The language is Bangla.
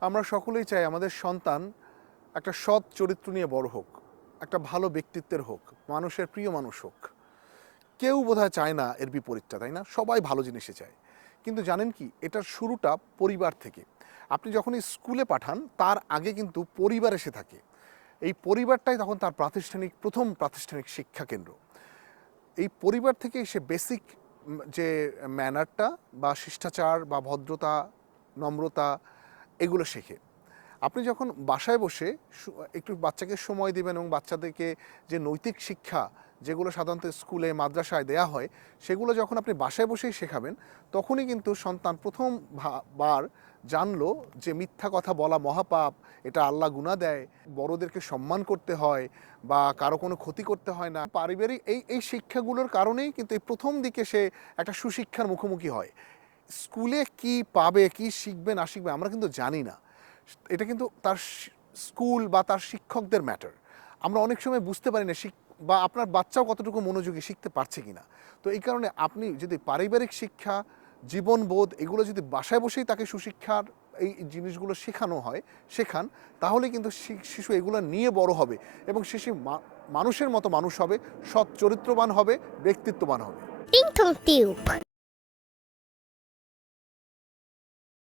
আমরা সকলেই চাই আমাদের সন্তান একটা সৎ চরিত্র নিয়ে বড় হোক, একটা ভালো ব্যক্তিত্বের হোক, মানুষের প্রিয় মানুষ হোক। কেউ বোধহয় চায় না এর বিপরীতটা, তাই না? সবাই ভালো জিনিসে চায়। কিন্তু জানেন কি, এটার শুরুটা পরিবার থেকে। আপনি যখনই স্কুলে পাঠান, তার আগে কিন্তু পরিবার এসে থাকে। এই পরিবারটাই তখন তার প্রাতিষ্ঠানিক, প্রথম প্রাতিষ্ঠানিক শিক্ষা কেন্দ্র। এই পরিবার থেকে সে বেসিক যে ম্যানারটা বা শিষ্টাচার বা ভদ্রতা, নম্রতা এগুলো শেখে। আপনি যখন বাসায় বসে একটু বাচ্চাকে সময় দিবেন এবং বাচ্চাদেরকে যে নৈতিক শিক্ষা যেগুলো সাধারণত স্কুলে, মাদ্রাসায় দেয়া হয়, সেগুলো যখন আপনি বাসায় বসেই শেখাবেন, তখনই কিন্তু সন্তান প্রথম বার জানলো যে মিথ্যা কথা বলা মহাপাপ, এটা আল্লাহ গুণা দেয়, বড়দেরকে সম্মান করতে হয় বা কারও কোনো ক্ষতি করতে হয় না। পারিবারিক এই এই শিক্ষাগুলোর কারণেই কিন্তু এই প্রথম দিকে সে একটা সুশিক্ষার মুখোমুখি হয়। স্কুলে কি পাবে, কি শিখবে, না শিখবে, আমরা কিন্তু জানি না। এটা কিন্তু তার স্কুল বা তার শিক্ষকদের ম্যাটার আমরা অনেক সময় বুঝতে পারি না বা আপনার বাচ্চাও কতটুকু মনোযোগী শিখতে পারছে কিনা। তো এই কারণে আপনি যদি পারিবারিক শিক্ষা, জীবনবোধ এগুলো যদি বাসায় বসেই তাকে সুশিক্ষার এই জিনিসগুলো শেখানো হয়, শেখান, তাহলে কিন্তু শিশু এগুলো নিয়ে বড় হবে এবং শিশু মানুষের মতো মানুষ হবে, সৎ চরিত্রবান হবে, ব্যক্তিত্ববান হবে.